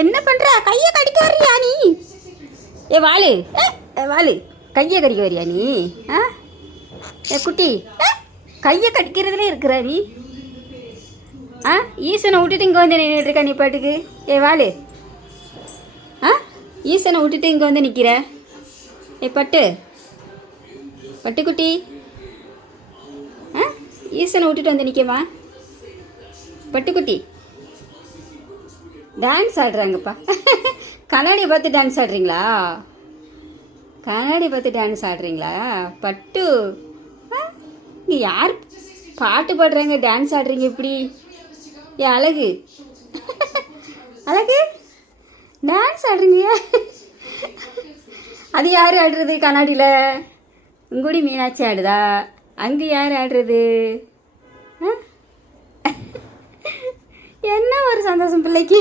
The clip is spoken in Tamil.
என்ன பண்ற? கையை கடிக்க வர்றியா நீ? ஏ வாளு, வாளு, கையை கடிக்க வரியா நீ? ஆ ஏ குட்டி, கையை கடிக்கிறதுல இருக்கிற நீ? ஆ ஈசனை விட்டுட்டு இங்கே வந்து நின்றுட்டு இருக்கா நீ பாட்டுக்கு? ஏ வாளு, ஆ ஈசனை விட்டுட்டு இங்கே வந்து நிற்கிற? ஏ பட்டு, பட்டுக்குட்டி, ஆ ஈசனை விட்டுட்டு வந்து நிற்கமா? பட்டுக்குட்டி டான்ஸ் ஆடுறாங்கப்பா. கண்ணாடியை பார்த்து டான்ஸ் ஆடுறீங்களா? கண்ணாடி பார்த்து டான்ஸ் ஆடுறீங்களா? பட்டு, இங்கே யார் பாட்டு பாடுறாங்க, டான்ஸ் ஆடுறீங்க இப்படி? ஏ அழகு, அழகு, டான்ஸ் ஆடுறீங்க. அது யார் ஆடுறது கண்ணாடியில்? உங்கூடி மீனாட்சி ஆடுதா? அங்கே யார் ஆடுறது? என்ன ஒரு சந்தோஷம் பிள்ளைக்கு.